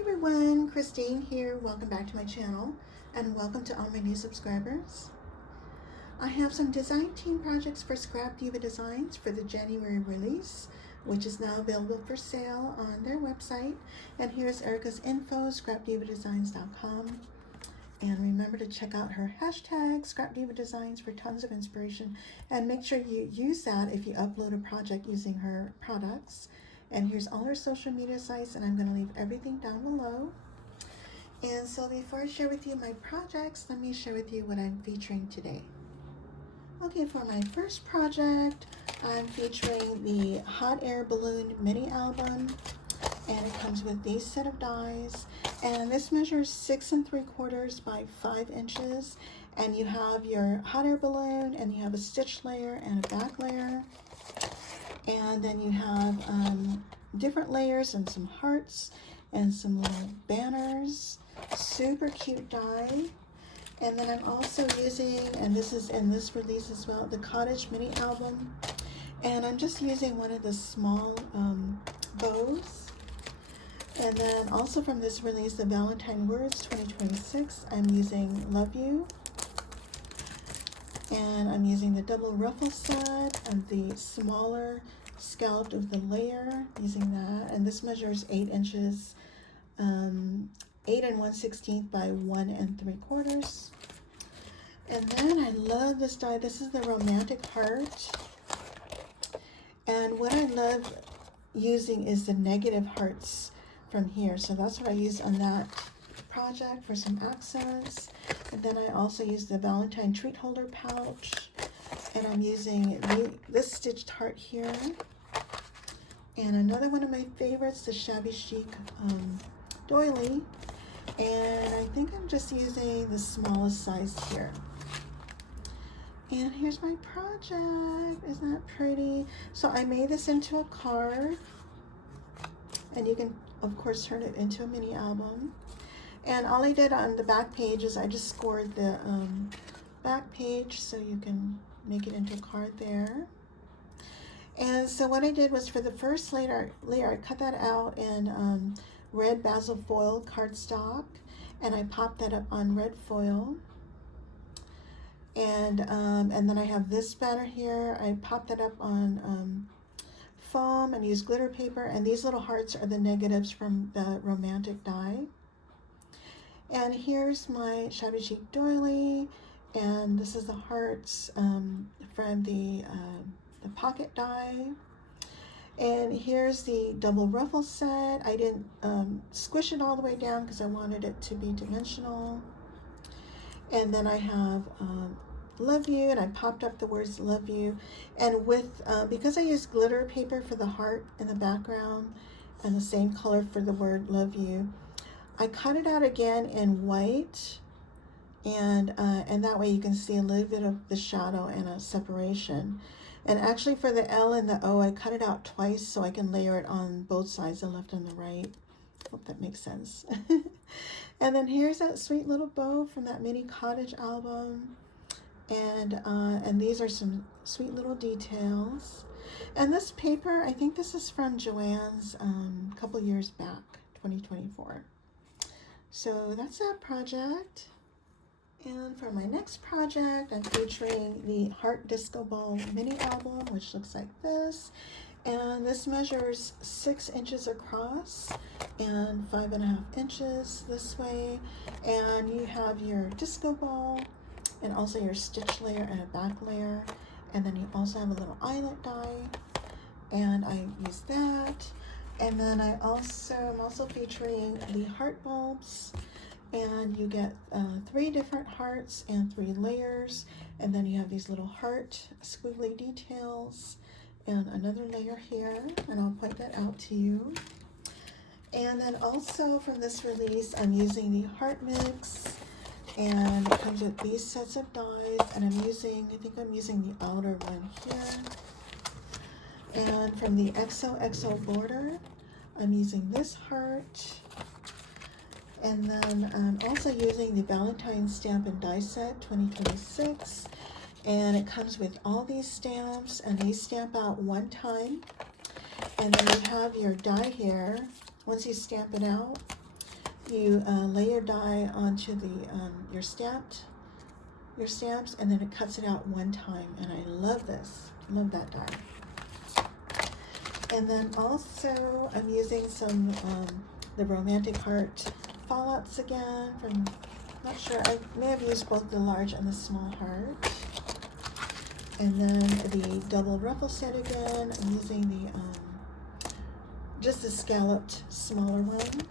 everyone, Christine here. Welcome back to my channel and welcome to all my new subscribers. I have some design team projects for Scrap Diva Designs for the January release, which is now available for sale on their website. And here's Erica's info, scrapdivadesigns.com. And remember to check out her hashtag, Scrap Diva Designs, for tons of inspiration. And make sure you use that if you upload a project using her products. And here's all her social media sites, and I'm going to leave everything down below. And so before I share with you my projects, let me share with you what I'm featuring today. Okay, for my first project, I'm featuring the Hot Air Balloon mini album. And it comes with these set of dies, and this measures 6 3/4 by 5 inches, and you have your hot air balloon, and you have a stitch layer and a back layer, and then you have different layers and some hearts and some little banners. Super cute die. And then I'm also using, and this is in this release as well, the Cottage mini album, and I'm just using one of the small bows. And then also from this release, the Valentine Words 2026, I'm using Love You. And I'm using the double ruffle set and the smaller scalloped of the layer, using that. And this measures 8 inches, 8 1/16 by 1 3/4. And then I love this die. This is the Romantic Heart. And what I love using is the negative hearts from here, so that's what I used on that project for some accents. And then I also used the Valentine treat holder pouch, and I'm using this stitched heart here, and another one of my favorites, the Shabby Chic doily, and I think I'm just using the smallest size here. And here's my project. Isn't that pretty? So I made this into a card, and you can of course turn it into a mini album. And all I did on the back page is I just scored the back page so you can make it into a card there. And so what I did was, for the first layer I cut that out in red basil foil cardstock, and I popped that up on red foil. And then I have this banner here. I popped that up on foam and use glitter paper, and these little hearts are the negatives from the Romantic die. And here's my Shabby Chic doily, and this is the hearts from the pocket die. And here's the double ruffle set. I didn't squish it all the way down because I wanted it to be dimensional. And then I have Love You, and I popped up the words Love You, and with because I used glitter paper for the heart in the background and the same color for the word Love You, I cut it out again in white, and that way you can see a little bit of the shadow and a separation. And actually for the L and the O, I cut it out twice so I can layer it on both sides, the left and the right. Hope that makes sense. And then here's that sweet little bow from that mini Cottage album. And these are some sweet little details. And this paper, I think this is from Joann's a couple years back, 2024. So that's that project. And for my next project, I'm featuring the Heart Disco Ball mini album, which looks like this. And this measures 6 inches across and 5.5 inches this way. And you have your disco ball, and also your stitch layer and a back layer, and then you also have a little eyelet die, and I use that. And then I'm also featuring the heart bulbs, and you get 3 different hearts and 3 layers, and then you have these little heart squiggly details and another layer here, and I'll point that out to you. And then also from this release, I'm using the heart mix, and it comes with these sets of dies, and I think I'm using the outer one here. And from the XOXO Border, I'm using this heart. And then I'm also using the Valentine Stamp Die Set 2026, and it comes with all these stamps, and they stamp out one time. And then you have your die here. Once you stamp it out, you lay your die onto the your stamps, and then it cuts it out one time. And I love this. Love that die. And then also I'm using some the romantic heart fallouts again from, not sure, I may have used both the large and the small heart. And then the double ruffle set again. I'm using the just the scalloped smaller one.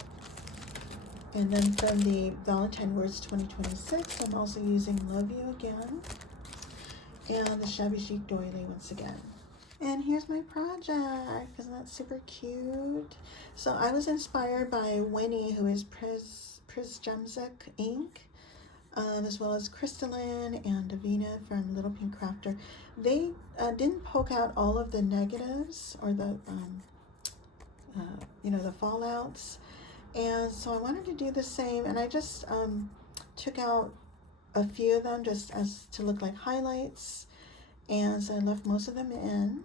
And then from the Valentine Words 2026, I'm also using Love You again. And the Shabby Chic Doily once again. And here's my project. Isn't that super cute? So I was inspired by Winnie, who is Prisjamzik Ink, as well as Crystalline and Davina from Little Pink Crafter. They didn't poke out all of the negatives or the, the fallouts. And so I wanted to do the same, and I just took out a few of them just as to look like highlights. And so I left most of them in.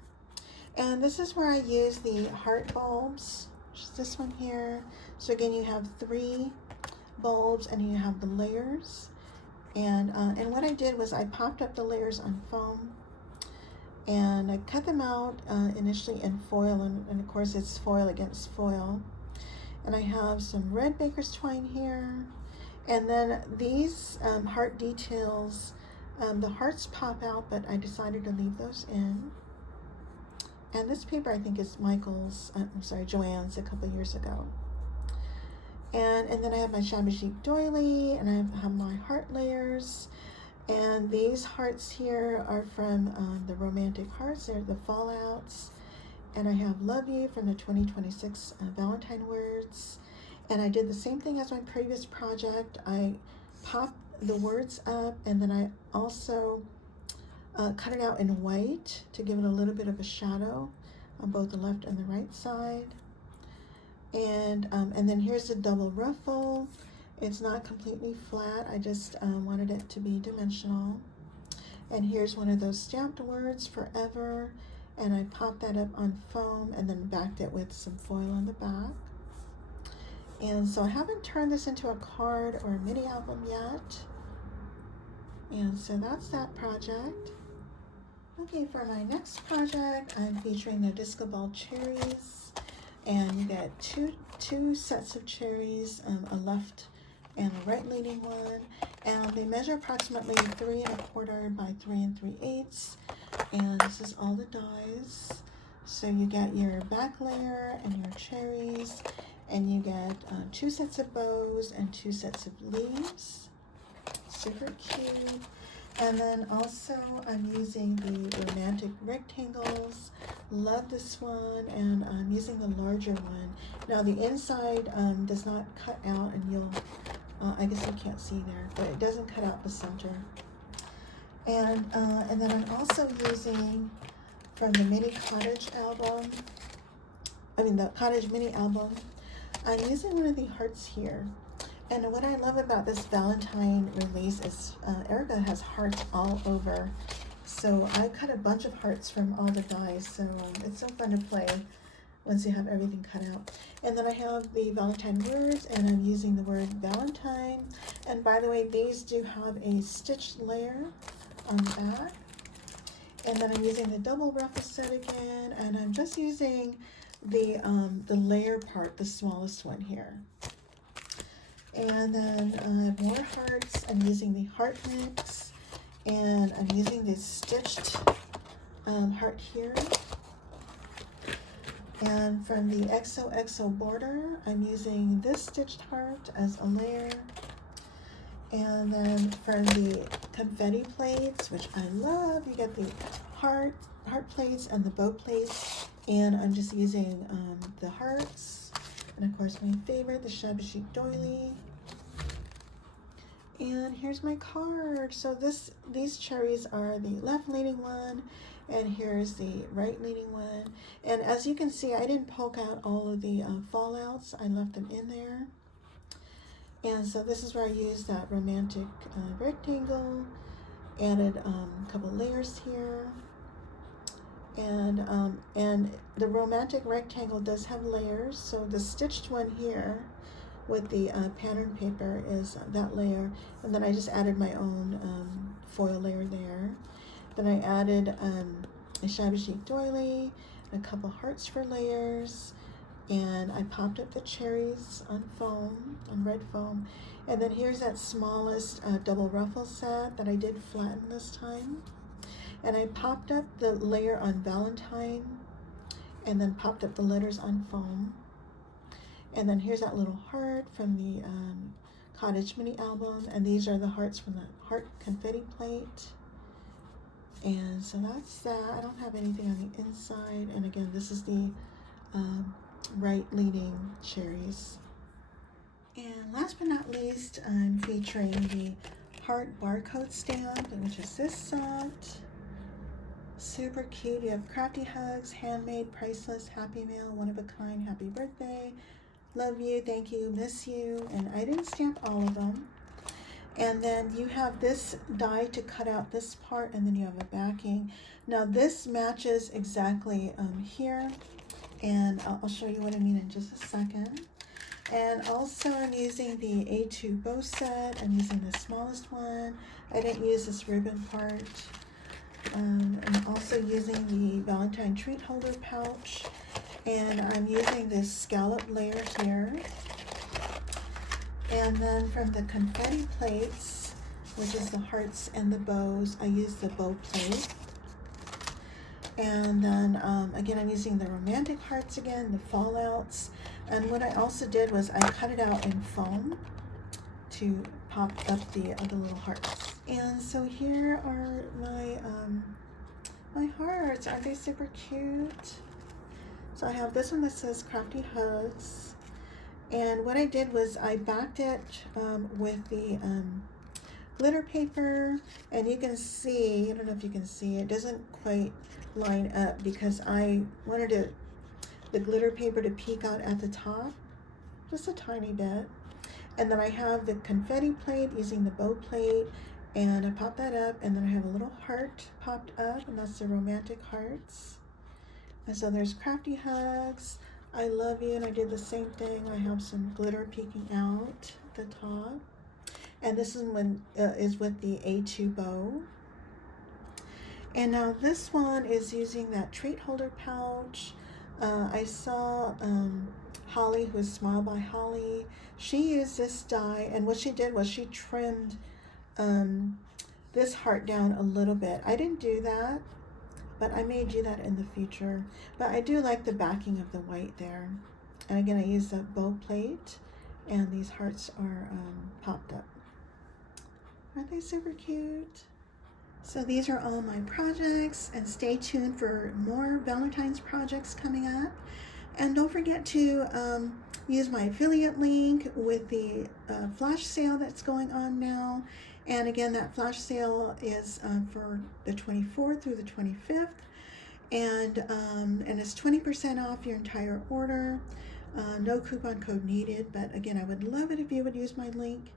And this is where I use the heart bulbs, which is this one here. So again, you have 3 bulbs and you have the layers. And what I did was I popped up the layers on foam and I cut them out initially in foil, and of course it's foil against foil. And I have some red baker's twine here. And then these heart details, the hearts pop out, but I decided to leave those in. And this paper I think is Joanne's a couple years ago. And then I have my Shabby Chic Doily, and I have my heart layers. And these hearts here are from the Romantic Hearts. They're the fallouts. And I have Love You from the 2026 Valentine Words. And I did the same thing as my previous project. I popped the words up, and then I also cut it out in white to give it a little bit of a shadow on both the left and the right side. And then here's the double ruffle. It's not completely flat. I just wanted it to be dimensional. And here's one of those stamped words, Forever. And I popped that up on foam and then backed it with some foil on the back. And so I haven't turned this into a card or a mini album yet. And so that's that project. Okay, for my next project, I'm featuring the Disco Ball Cherries. And you get two sets of cherries, a left and a right leaning one. And they measure approximately 3 1/4 by 3 3/8. And this is all the dies. So you get your back layer and your cherries, and you get 2 sets of bows and 2 sets of leaves. Super cute. And then also I'm using the romantic rectangles. Love this one, and I'm using the larger one. Now the inside does not cut out, and you'll, I guess you can't see there, but it doesn't cut out the center. And then I'm also using from the mini Cottage album, the Cottage mini album, I'm using one of the hearts here. And what I love about this Valentine release is Erica has hearts all over. So I cut a bunch of hearts from all the dies, so it's so fun to play once you have everything cut out. And then I have the Valentine Words, and I'm using the word Valentine. And by the way, these do have a stitched layer on the back. And then I'm using the double ruffle set again, and I'm just using the layer part, the smallest one here. And then I have more hearts. I'm using the heart mix, and I'm using this stitched heart here. And from the XOXO Border, I'm using this stitched heart as a layer. And then from the Confetti Plates, which I love, you get the heart plates and the bow plates. And I'm just using the hearts. And of course my favorite, the Shabby Chic Doily. And here's my card. So these cherries are the left leaning one, and here's the right leaning one. And as you can see, I didn't poke out all of the fallouts. I left them in there. And so this is where I used that romantic rectangle, added a couple layers here. And the romantic rectangle does have layers. So the stitched one here with the pattern paper is that layer, and then I just added my own foil layer there. Then I added a shabby chic doily, a couple hearts for layers, and I popped up the cherries on foam, on red foam. And then here's that smallest double ruffle set that I did flatten this time. And I popped up the layer on Valentine, and then popped up the letters on foam. And then here's that little heart from the Cottage mini album, and these are the hearts from the heart confetti plate. And so that's that. I don't have anything on the inside. And again, this is the right leading cherries. And last but not least, I'm featuring the heart barcode stamp, which is this set. Super cute. You have crafty hugs, handmade, priceless, happy mail, one of a kind, happy birthday, love you, thank you, miss you. And I didn't stamp all of them. And then you have this die to cut out this part, and then you have a backing. Now this matches exactly here, and I'll show you what I mean in just a second. And also I'm using the A2 bow set. I'm using the smallest one. I didn't use this ribbon part. I'm also using the Valentine treat holder pouch, and I'm using this scallop layer here. And then from the confetti plates, which is the hearts and the bows, I use the bow plate. And then again, I'm using the romantic hearts again, the fallouts. And what I also did was I cut it out in foam to pop up the other little hearts. And so here are my my hearts. Aren't they super cute? So I have this one that says Crafty Hugs. And what I did was I backed it with the glitter paper, and you can see, I don't know if you can see, it doesn't quite line up because I wanted the glitter paper to peek out at the top, just a tiny bit. And then I have the confetti plate using the bow plate, and I pop that up, and then I have a little heart popped up, and that's the romantic hearts. And so there's Crafty Hugs, I love you, and I did the same thing. I have some glitter peeking out at the top. And this is with the A2 bow. And now this one is using that treat holder pouch. I saw Holly, who is Smile by Holly. She used this die, and what she did was she trimmed this heart down a little bit. I didn't do that, but I may do that in the future. But I do like the backing of the white there. And again, I use the bow plate, and these hearts are popped up. Aren't they super cute? So these are all my projects, and stay tuned for more Valentine's projects coming up. And don't forget to use my affiliate link with the flash sale that's going on now. And again, that flash sale is for the 24th through the 25th. And it's 20% off your entire order. No coupon code needed, but again, I would love it if you would use my link.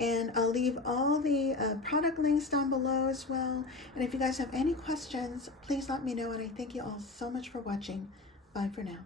And I'll leave all the product links down below as well. And if you guys have any questions, please let me know. And I thank you all so much for watching. Bye for now.